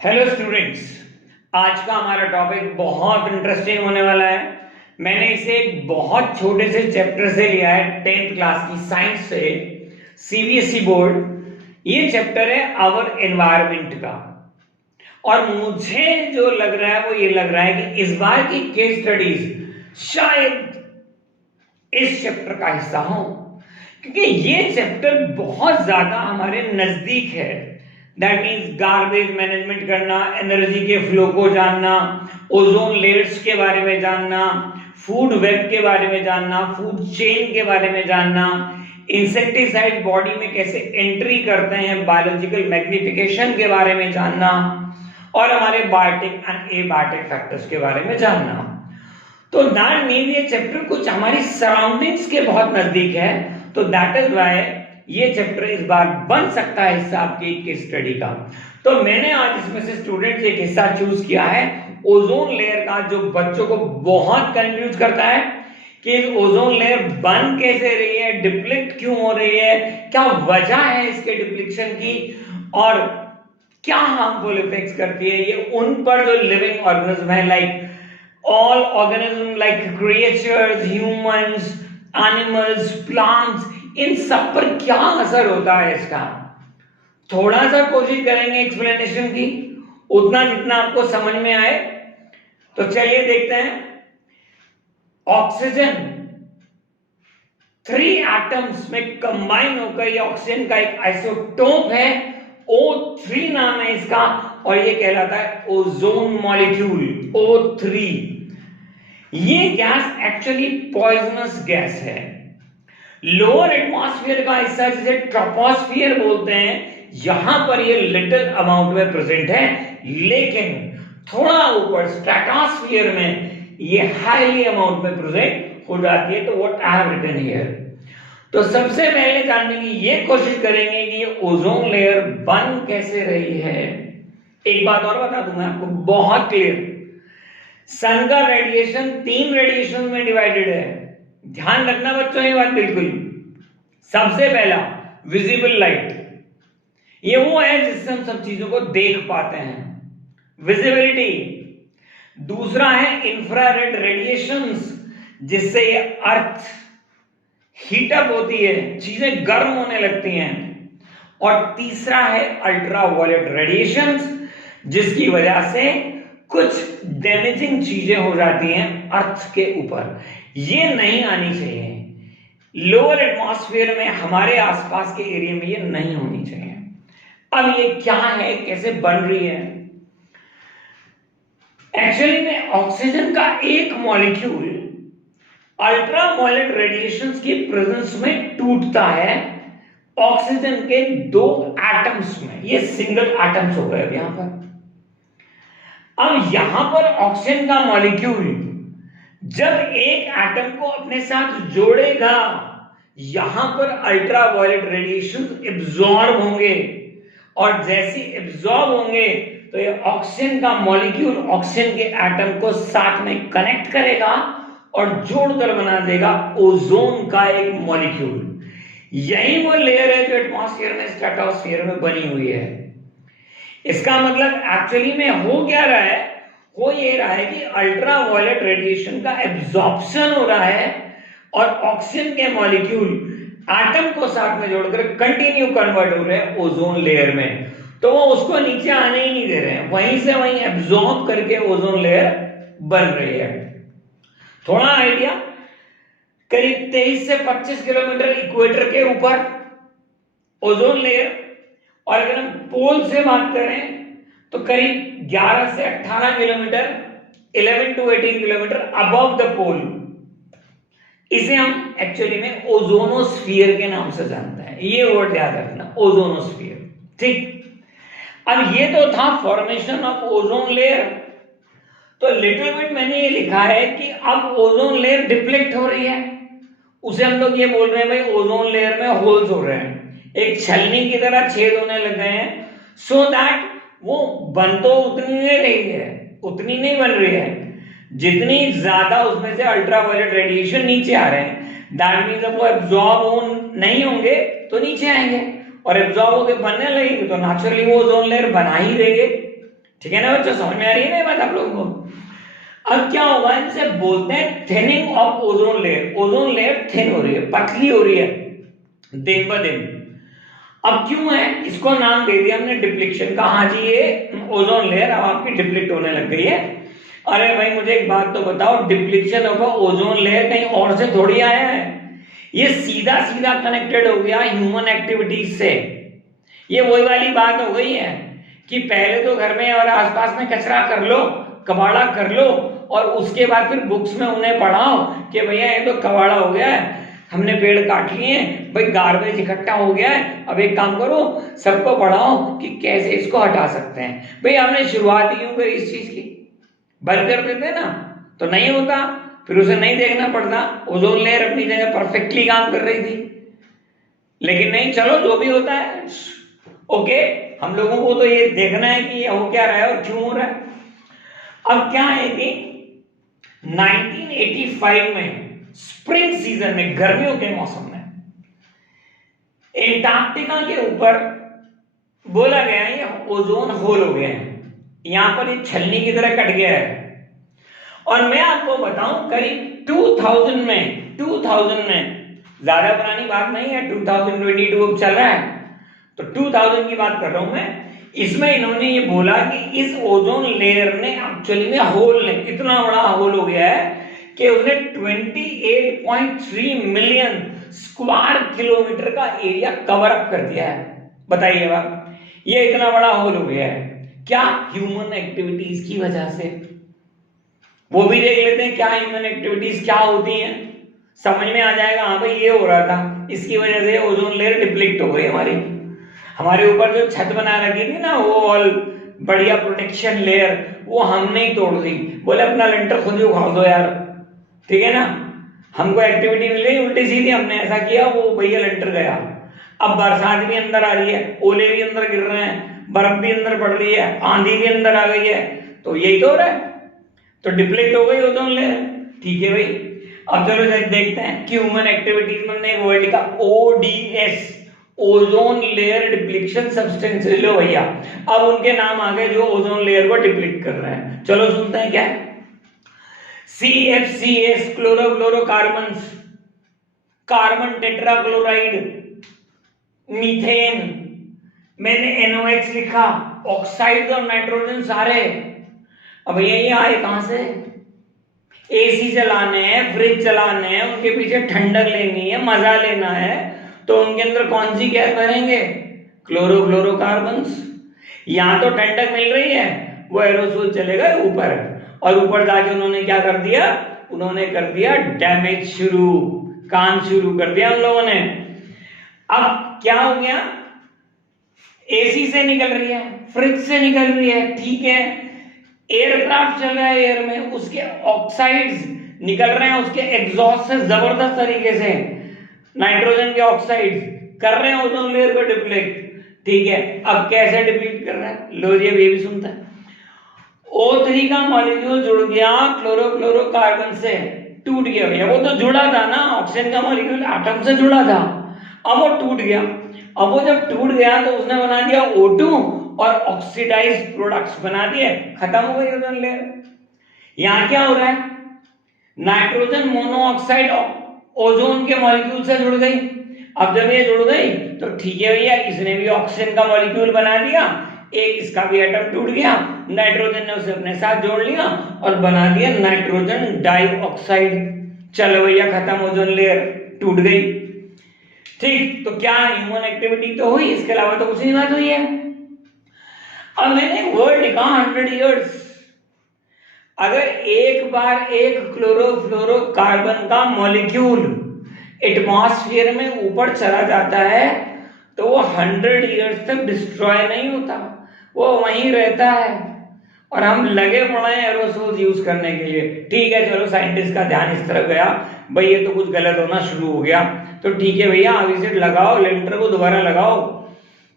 Hello students, आज का हमारा टॉपिक बहुत इंटरेस्टिंग होने वाला है। मैंने इसे एक बहुत छोटे से चैप्टर से लिया है, 10th क्लास की साइंस से, सीबीएसई बोर्ड। ये चैप्टर है आवर एनवायरनमेंट का। और मुझे जो लग रहा है वो ये लग रहा है कि इस बार की केस स्टडीज शायद इस चैप्टर का हिस्सा हो, क्योंकि ये चैप्टर बहुत ज्यादा हमारे नजदीक है। दैट मीन्स गार्बेज मैनेजमेंट करना, एनर्जी के फ्लो को जानना, ओजोन लेयर्स के बारे में जानना, फूड वेब के बारे में जानना, फूड चेन के बारे में जानना, इंसेक्टिसाइड बॉडी में कैसे एंट्री करते हैं, बायोलॉजिकल मैग्निफिकेशन के बारे में जानना, और हमारे बायोटिक एंड एबायोटिक फैक्टर्स के बारे में जानना। तो दैट मीन्स ये चैप्टर कुछ हमारी सराउंडिंग्स के बहुत नजदीक है। तो दैट इज वाई ये चैप्टर इस बार बन सकता है हिस्सा आपकी केस स्टडी का। तो मैंने आज इसमें से स्टूडेंट्स एक हिस्सा चूज किया है ओजोन लेयर का, जो बच्चों को बहुत कंफ्यूज करता है कि ओजोन लेयर बन कैसे रही है, डिप्लीट क्यों हो रही है, क्या वजह है इसके डिप्लीशन की, और क्या हार्मफुल इफेक्ट्स करती है ये उन पर जो लिविंग ऑर्गेनिज्म है, like all organisms like creatures, humans, animals, plants, इन सब पर क्या असर होता है इसका। थोड़ा सा कोशिश करेंगे एक्सप्लेनेशन की, उतना जितना आपको समझ में आए। तो चलिए देखते हैं। ऑक्सीजन 3 एटम्स में कंबाइन होकर ये ऑक्सीजन का एक आइसोटोप है, O3 नाम है इसका, और ये कहलाता है ओजोन मॉलिक्यूल, O3। ये गैस एक्चुअली पॉइजनस गैस है। लोअर एटमॉस्फेयर का हिस्सा जिसे ट्रोपोस्फियर बोलते हैं, यहां पर ये लिटिल अमाउंट में प्रेजेंट है, लेकिन थोड़ा ऊपर स्ट्रेटोस्फियर में ये हाईली अमाउंट में प्रेजेंट हो जाती है। तो what I have written here, तो सबसे पहले जानने की ये कोशिश करेंगे कि ये ओजोन लेयर बन कैसे रही है। एक बात और बता दूं मैं आपको बहुत क्लियर, सन का रेडिएशन 3 रेडिएशन में डिवाइडेड है। ध्यान रखना बच्चों ये बात बिल्कुल। सबसे पहला विजिबल लाइट, ये वो है जिससे हम सब चीजों को देख पाते हैं, विजिबिलिटी। दूसरा है इंफ्रारेड रेडिएशंस, जिससे ये अर्थ हीटअप होती है, चीजें गर्म होने लगती हैं। और तीसरा है अल्ट्रावायलेट रेडिएशंस, जिसकी वजह से कुछ डैमेजिंग चीजें हो जाती हैं अर्थ के ऊपर। ये नहीं आनी चाहिए लोअर एटमॉस्फेयर में, हमारे आसपास के एरिया में ये नहीं होनी चाहिए। अब ये क्या है, कैसे बन रही है? एक्चुअली में ऑक्सीजन का एक मॉलिक्यूल अल्ट्रावायलेट रेडिएशंस की प्रेजेंस में टूटता है ऑक्सीजन के 2 एटम्स में। ये सिंगल एटम्स हो गए यहां पर। अब यहां पर ऑक्सीजन का मॉलिक्यूल जब एक एटम को अपने साथ जोड़ेगा, यहां पर अल्ट्रावायलेट रेडिएशन एब्जॉर्ब होंगे, और जैसे एब्जॉर्ब होंगे तो ये ऑक्सीजन का मॉलिक्यूल ऑक्सीजन के एटम को साथ में कनेक्ट करेगा और जोड़कर बना देगा ओजोन का एक मॉलिक्यूल। यही वो लेयर है जो एटमॉस्फेयर में, स्ट्रेटोस्फेयर में बनी हुई है। इसका मतलब एक्चुअली में हो क्या रहा है, हो ये रहा है कि अल्ट्रावायलेट रेडिएशन का एब्जॉर्प्शन हो रहा है और ऑक्सीजन के मॉलिक्यूल एटम को साथ में जोड़कर कंटिन्यू कन्वर्ट हो रहे हैं ओजोन लेयर में। तो वो उसको नीचे आने ही नहीं दे रहे हैं, वहीं से वहीं एब्जॉर्ब करके ओजोन लेयर बन रही है। थोड़ा आइडिया, करीब 23 से 25 किलोमीटर इक्वेटर के ऊपर ओजोन लेयर, और अगर हम पोल से बात करें तो करीब 11 से 18 kilometre, 11 to 18 kilometre above the pole. इसे हम एक्चुअली में ओजोनोस्फीयर के नाम से जानते हैं। ये वर्ड याद रखना, ओजोनोस्फीयर। ठीक, अब ये तो था फॉर्मेशन ऑफ ओजोन लेयर। तो लिटिल बिट मैंने ये लिखा है कि अब ओजोन लेयर डिप्लीट हो रही है। उसे हम लोग ये बोल रहे हैं भाई ओजोन लेयर में होल्स हो रहे हैं, एक छलनी की तरह छेद होने लग गए हैं, सो दैट वो बन तो उतनी नहीं रही है, उतनी नहीं बन रही है जितनी ज्यादा उसमें से अल्ट्रावायलेट रेडिएशन नीचे आ रहे हैं। दैट मींस जब वो एब्जॉर्ब नहीं होंगे तो नीचे आएंगे, और एब्जॉर्ब होकर बनने लगेंगे तो नेचुरली वो ओजोन लेयर बना ही देंगे। ठीक है ना बच्चों, समझ में आ रही है ना ये बात आप लोगों को? अब क्या होगा, इनसे बोलते हैं thinning of ozone layer. Ozone layer thin हो रही है, पतली हो रही है दिन ब दिन। अब क्यों है, इसको नाम दे दिया हमने डिप्लीशन का। हाँ जी, ये ओजोन लेयर अब आपकी डिप्लीट होने लग गई है। अरे भाई मुझे एक बात तो बताओ, डिप्लीशन ऑफ ओजोन लेयर कहीं और से थोड़ी आया है, ये सीधा सीधा कनेक्टेड हो गया ह्यूमन एक्टिविटीज से। ये वही वाली बात हो गई है कि पहले तो घर में और आसपास में कचरा कर लो, कबाड़ा कर लो, और उसके बाद फिर बुक्स में उन्हें पढ़ाओ कि भैया ये तो कबाड़ा हो गया है, हमने पेड़ काट लिए, भाई गार्बेज इकट्ठा हो गया है, अब एक काम करो सबको पढ़ाओ कि कैसे इसको हटा सकते हैं। भाई हमने शुरुआत ही क्यों करी इस चीज की, बंद कर देते ना तो नहीं होता, फिर उसे नहीं देखना पड़ता। ओजोन लेयर अपनी जगह परफेक्टली काम कर रही थी, लेकिन नहीं, चलो जो भी होता है ओके, हम लोगों को तो ये देखना है कि ये हो क्या रहा है और क्यों हो रहा है। अब क्या है कि 1985 में स्प्रिंग सीजन में, गर्मियों के मौसम में, एंटार्क्टिका के ऊपर बोला गया है ये ओजोन होल हो गया है, यहां पर ये छलनी की तरह कट गया है। और मैं आपको बताऊं करीब 2000 में, ज्यादा पुरानी बात नहीं है, 2022 चल रहा है, तो 2000 की बात कर रहा हूं मैं। इसमें इन्होंने ये बोला कि इस ओजोन लेयर ने एक्चुअली में होल ने इतना बड़ा होल हो गया है कि उसने 28.3 मिलियन स्क्वायर किलोमीटर का एरिया कवर अप कर दिया है। बताइए बात, ये इतना बड़ा होल हो गया है क्या? ह्यूमन एक्टिविटीज की वजह से। वो भी देख लेते हैं क्या ह्यूमन एक्टिविटीज क्या होती हैं, समझ में आ जाएगा। हाँ भाई ये हो रहा था, इसकी वजह से ओजोन लेयर डिप्लीट हो गई हमारे ऊपर जो छत बना रखी थी ना, वो ऑल बढ़िया प्रोटेक्शन लेयर, वो हमने ही तोड़ दी। बोले अपना लेंटर खुद ही उखाड़ दो यार, ठीक है ना, हमको एक्टिविटी मिल गई उल्टी सीधी, हमने ऐसा किया, वो भैया लेंटर गया। अब बरसात भी अंदर आ रही है, ओले भी अंदर गिर रहे हैं, बर्फ भी अंदर पड़ रही है, आंधी भी अंदर आ गई है, तो यही तो हो रहा है, तो डिप्लीट हो गई ओजोन लेयर। ठीक है भाई, अब चलो देखते हैं कि ह्यूमन एक्टिविटीज में हमने एक वर्ड लिखा ODS, ozone layer depletion substance. लो भैया, अब उनके नाम आ गए जो ओजोन लेयर को डिप्लीट कर रहे हैं। चलो सुनते हैं क्या है। CFCs chlorofluorocarbons, carbon tetrachloride, methane, मैंने NOx लिखा, ऑक्साइड्स और नाइट्रोजन सारे। अब भैया ये आए कहां से? AC चलाने हैं, फ्रिज चलाने हैं, उनके पीछे ठंडक लेनी है, मजा लेना है, तो उनके अंदर कौन सी गैस भरेंगे? क्लोरोफ्लोरोकार्बन्स। यहां तो ठंडक मिल रही है, वो एरोसोल चले गए ऊपर, और ऊपर जाके उन्होंने क्या कर दिया? उन्होंने कर दिया डैमेज शुरू, काम शुरू कर दिया उन लोगों ने। अब क्या हो गया? AC से निकल रही है, फ्रिज से निकल रही है, ठीक है, एयरक्राफ्ट चल रहा है एयर में, उसके ऑक्साइड्स निकल रहे हैं, उसके एग्जॉस्ट से जबरदस्त तरीके से नाइट्रोजन के ऑक्साइड्स कर रहे हैं ओजोन लेयर को डिप्लीट। ठीक है, अब कैसे डिप्लीट कर रहा है? लो जी ये भी सुनता है। O3 का मॉलिक्यूल जुड़ गया क्लोरोफ्लोरोकार्बन से, टूट गया भैया, वो तो जुड़ा था ना, ऑक्सीजन का मॉलिक्यूल एटम से जुड़ा था, अब वो टूट गया। अब वो जब टूट गया तो उसने बना दिया O2 और ऑक्सीडाइज्ड प्रोडक्ट्स बना दिए, खत्म हो गई ओजोन लेयर। यहां क्या हो रहा है? नाइट्रोजन मोनोऑक्साइड ओजोन के मॉलिक्यूल से जुड़ गई। अब जब ये जुड़ गई तो ठीक है भैया, इसने भी ऑक्सीजन का मॉलिक्यूल बना दिया, एक इसका भी एटम टूट गया, नाइट्रोजन ने उसे अपने साथ जोड़ लिया और बना दिया नाइट्रोजन डाइऑक्साइड। चलो भैया खत्म, ओजोन लेयर टूट गई। ठीक, तो क्या ह्यूमन एक्टिविटी तो हुई, इसके अलावा तो कुछ नहीं बात हुई है। अब मैंने वर्ड लिखा 100 इयर्स। अगर एक बार एक क्लोरोफ्लोरोकार्बन का मॉलिक्यूल एटमॉस्फेयर में ऊपर चला जाता है तो वो 100 इयर्स तक डिस्ट्रॉय नहीं होता, वो वहीं रहता है, और हम लगे पड़े हैं एरोसोल्स यूज करने के लिए। ठीक है, चलो साइंटिस्ट का ध्यान इस तरफ गया, भाई ये तो कुछ गलत होना शुरू हो गया, तो ठीक है भैया अभी से लगाओ, लेंटर को दोबारा लगाओ,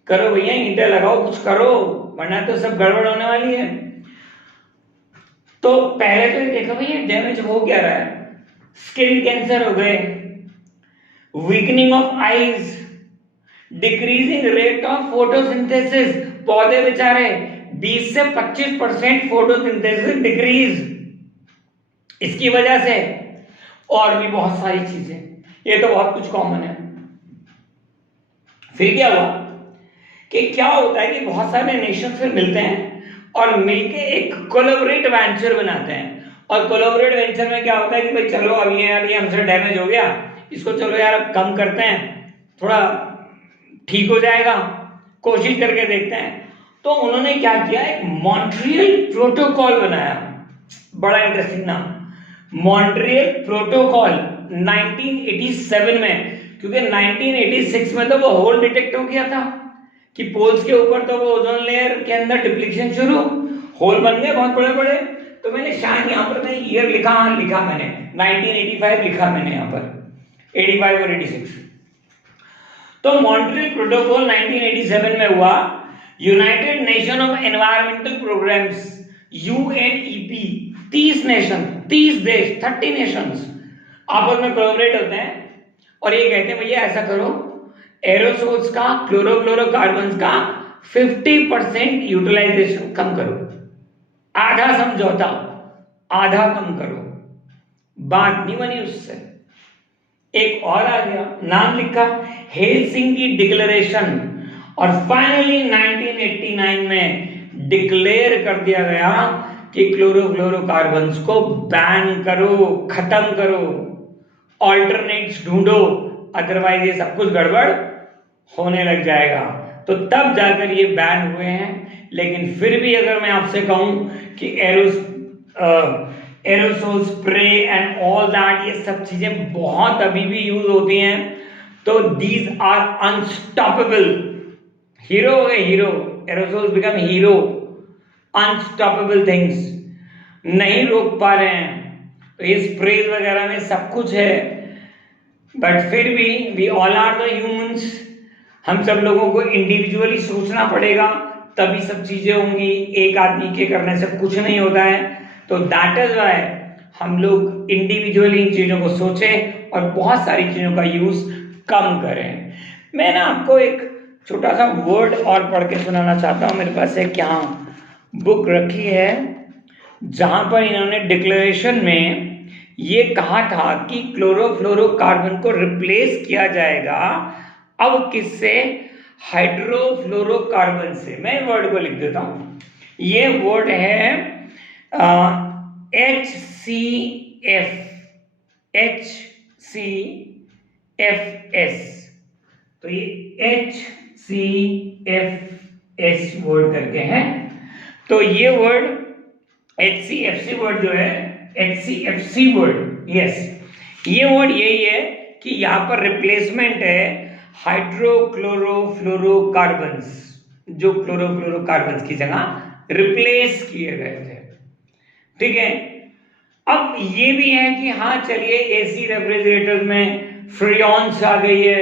करो भैया, ईंटें लगाओ, कुछ करो, वरना तो सब गड़बड़ होने वाली है। तो पहले तो ये देखो भैया डैमेज हो क्या रहा है? स्किन कैंसर हो गए, weakening of eyes, decreasing rate of photosynthesis, पौधे बेचारे 20 से 25% फोटोसिंथेसिस डिक्रीज, इसकी वजह से और भी बहुत सारी चीजें, ये तो बहुत कुछ कॉमन है। फिर क्या हुआ कि क्या होता है कि बहुत सारे नेशन फिर मिलते हैं और मिलके एक कोलैबोरेट वेंचर बनाते हैं। और कोलैबोरेट वेंचर में क्या होता है कि भाई चलो अब ये यार ये हमसे डैमेज हो गया, इसको चलो यार अब कम करते हैं, थोड़ा ठीक हो जाएगा, कोशिश करके देखते हैं। तो उन्होंने क्या किया, एक मॉन्ट्रियल प्रोटोकॉल बनाया, बड़ा इंटरेस्टिंग नाम, मॉन्ट्रियल प्रोटोकॉल 1987 में, क्योंकि 1986 में तो वो होल डिटेक्ट हो गया था कि पोल्स के ऊपर तो वो ओजोन लेयर के अंदर डिप्लीशन शुरू, होल बन गए बहुत बड़े बड़े। तो मैंने शायद यहाँ पर ईयर लिखा मैंने 1985 लिखा मैंने यहाँ पर 85 और 86। तो मॉन्ट्रियल प्रोटोकॉल 1987 में हुआ। United Nation of Environmental Programs UNEP 30 nation 30 देश 30 नेशंस आपस में कोलैबोरेट होते हैं और ये कहते हैं भैया ऐसा करो, एरोसोल्स का क्लोरोफ्लोरोकार्बन्स का 50% यूटिलाइजेशन कम करो, आधा समझौता, आधा कम करो। बात नहीं बनी उससे। एक और आ गया, नाम लिखा हेलसिंकी डिक्लेरेशन, और फाइनली 1989 में डिक्लेयर कर दिया गया कि क्लोरोफ्लोरोकार्बन्स को बैन करो, खत्म करो, ऑल्टरनेट्स ढूंढो, अदरवाइज ये सब कुछ गड़बड़ होने लग जाएगा। तो तब जाकर ये बैन हुए हैं। लेकिन फिर भी अगर मैं आपसे कहूं कि aerosol spray and all that, ये सब चीजें बहुत अभी भी यूज होती हैं, तो दीज आर अनस्टॉपेबल। हीरो हो गए, hero, aerosols become hero, unstoppable things, नहीं रोक पा रहे हैं। तो ये स्प्रेज वगैरह में सब कुछ है, बट फिर भी we all are the humans, हम सब लोगों को इंडिविजुअली सोचना पड़ेगा, तभी सब चीजें होंगी। एक आदमी के करने से कुछ नहीं होता है। तो दैट इज व्हाई हम लोग इंडिविजुअली इन चीजों को सोचें और बहुत सारी चीजों का यूज कम करें। मैं ना आपको एक छोटा सा वर्ड और पढ़ के सुनाना चाहता हूँ। मेरे पास एक यहाँ बुक रखी है जहां पर इन्होंने डिक्लेरेशन में ये कहा था कि क्लोरोफ्लोरोकार्बन को रिप्लेस किया जाएगा अब किससे, हाइड्रोफ्लोरोकार्बन से। मैं वर्ड को लिख देता हूं, ये वर्ड है HCFS। तो ये HCFS वर्ड करके है। तो ये वर्ड HCFC वर्ड जो है, HCFC वर्ड, यस, ये वर्ड यही है कि यहां पर रिप्लेसमेंट है हाइड्रोक्लोरोफ्लोरोकार्बन्स, जो क्लोरोफ्लोरोकार्बन्स की जगह रिप्लेस किए गए थे। ठीक है। अब ये भी है कि हाँ चलिए एसी रेफ्रिजरेटर में फ्रीऑन्स आ गई है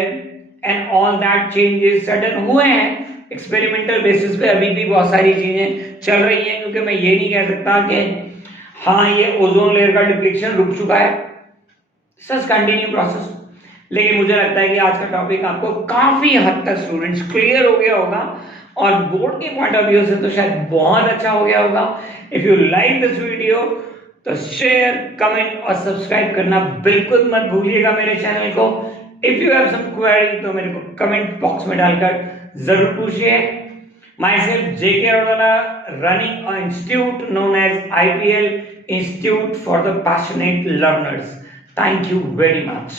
and all that changes sudden हुए हैं, एक्सपेरिमेंटल बेसिस पे अभी भी बहुत सारी चीजें चल रही हैं, क्योंकि मैं ये नहीं कह सकता कि हाँ ये ओजोन लेयर का डिप्लीशन रुक चुका है, सच कंटिन्यू प्रोसेस। लेकिन मुझे लगता है कि आज का टॉपिक आपको काफी हद तक स्टूडेंट्स क्लियर हो गया होगा और बोर्ड के पॉइंट ऑफ व्यू से तो शायद बहुत अच्छा हो गया होगा। If you like this video तो शेयर, कमेंट और सब्सक्राइब करना बिल्कुल मत भूलिएगा मेरे चैनल को। If you have some query तो मेरे को कमेंट बॉक्स में डालकर जरूर पूछिए। Myself JK Rodana, running an institute known as IPL Institute for the Passionate Learners. Thank you very much.